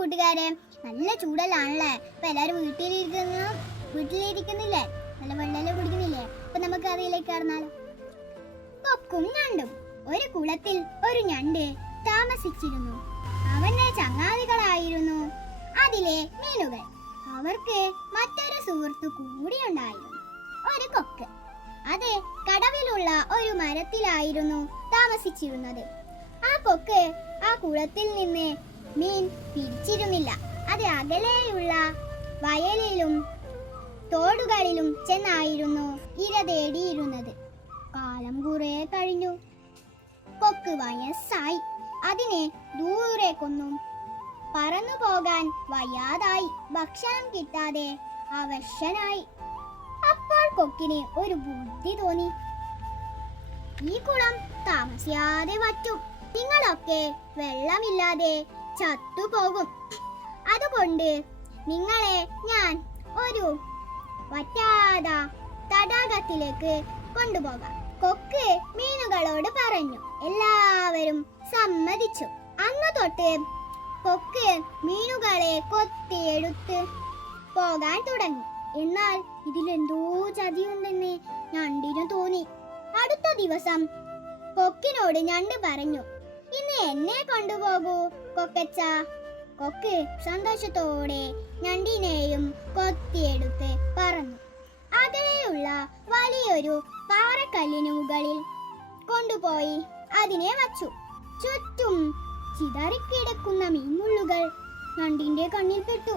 കൂട്ടുകാരെ, നല്ല ചൂടലാണല്ലേ. അപ്പൊ എല്ലാരും വീട്ടിലിരിക്കുന്നില്ലേ, നല്ല വെള്ളം കുടിക്കുന്നില്ലേ? അപ്പൊ നമുക്ക് അതിലേക്ക് കടന്നാലോ. കൊക്കും ഞണ്ടും. ഒരു കുളത്തിൽ ഒരു ഞണ്ട് താമസിച്ചിരുന്നു. അവന്റെ ചങ്ങാതികളായിരുന്നു അതിലെ മീനുകൾ. അവർക്ക് മറ്റൊരു സുഹൃത്തു കൂടി ഉണ്ടായിരുന്നു, ഒരു കൊക്ക്. അത് കടവിലുള്ള ഒരു മരത്തിലായിരുന്നു താമസിച്ചിരുന്നത്. ആ കൊക്ക് ആ കുളത്തിൽ നിന്ന് മീൻ പിടിച്ചിരുന്നില്ല. അത് അകലെയുള്ള വയലിലും തോടുകളിലും ചെന്നായിരുന്നു ഇര തേടിയിരുന്നത്. കാലം കുറെ കഴിഞ്ഞു. കൊക്ക് വയസ്സായി. അതിനെ ദൂരേക്കൊന്നും പറന്നു പോകാൻ വയ്യാതായി. ഭക്ഷണം കിട്ടാതെ അവശനായി. അപ്പോൾ കൊക്കിന് ഒരു ബുദ്ധി തോന്നി. ഈ കുളം താമസിയാതെ വറ്റും. നിങ്ങളൊക്കെ വെള്ളമില്ലാതെ ചത്തുപോകും. അതുകൊണ്ട് നിങ്ങളെ ഞാൻ ഒരു വറ്റാത തടാകത്തിലേക്ക് കൊണ്ടുപോകാം. കൊക്ക് മീനുകളോട് പറഞ്ഞു. എല്ലാവരും സമ്മതിച്ചു. അന്ന് തൊട്ട് കൊക്ക് മീനുകളെ കൊത്തിയെടുത്ത് പോകാൻ തുടങ്ങി. എന്നാൽ ഇതിലെന്തോ ചതിയുണ്ടെന്ന് ഞണ്ടിനു തോന്നി. അടുത്ത ദിവസം കൊക്കിനോട് ഞണ്ട് പറഞ്ഞു, ഇന്ന് എന്നെ കൊണ്ടുപോകൂ കൊക്കച്ച. കൊക്ക് സന്തോഷത്തോടെ ഞണ്ടിനെയും കൊത്തിയെടുത്ത് പറന്നു അകലെയുള്ള വലിയൊരു പാറക്കല്ലിന് മുകളിൽ കൊണ്ടുപോയി അതിനെ വച്ചു. ചുറ്റും ചിതറിക്കിടക്കുന്ന മീൻമുള്ളുകൾ ഞണ്ടിന്റെ കണ്ണിൽ പെട്ടു.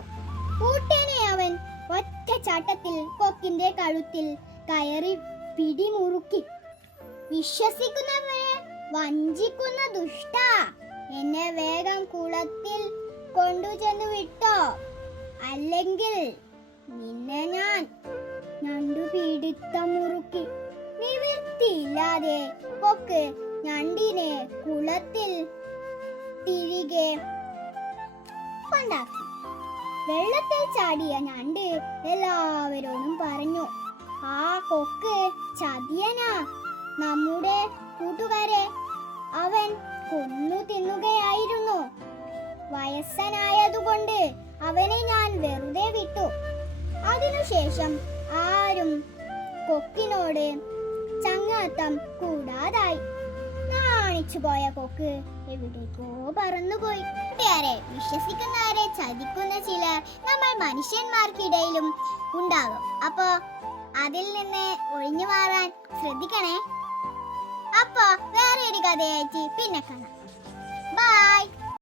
കൂട്ടേനെ അവൻ ഒറ്റ ചാട്ടത്തിൽ കൊക്കിന്റെ കഴുത്തിൽ കയറി പിടിമുറുക്കി. വിശ്വസിക്കുന്നവരെ വഞ്ചിക്കുന്ന ദുഷ്ട, എന്നെ വേഗം കുളത്തിൽ കൊണ്ടുചെന്ന് വിട്ടോ, അല്ലെങ്കിൽ നിന്നെ ഞാൻ. ഞണ്ടു പിടിത്തം മുറുക്കി. നിവൃത്തിയില്ലാതെ കൊക്ക് ഞണ്ടിനെ കുളത്തിൽ തിരികെ കൊണ്ടാക്കി. വെള്ളത്തിൽ ചാടിയ ഞണ്ട് എല്ലാവരോടും പറഞ്ഞു, ആ കൊക്ക് ചതിയനാ. നമ്മുടെ കൂട്ടുകാരെ അവൻ കൊന്നു തിന്നുകയായിരുന്നു. വയസ്സനായതുകൊണ്ട് അവനെ ഞാൻ വെറുതെ വിട്ടു. അതിനുശേഷം ആരും കൊക്കിനോട് ചങ്ങാത്തം കൂടാതായി. നാണിച്ചു പോയ കൊക്ക് എവിടേക്കോ പറന്നുപോയി. വിശ്വസിക്കുന്നവരെ ചതിക്കുന്ന ചിലർ നമ്മൾ മനുഷ്യന്മാർക്കിടയിലും ഉണ്ടാകും. അപ്പോ അതിൽ നിന്ന് ഒഴിഞ്ഞു മാറാൻ ശ്രദ്ധിക്കണേ. അപ്പോ വേറെ ഒരു കഥയായിട്ട് പിന്നെ കാണാം. ബൈ.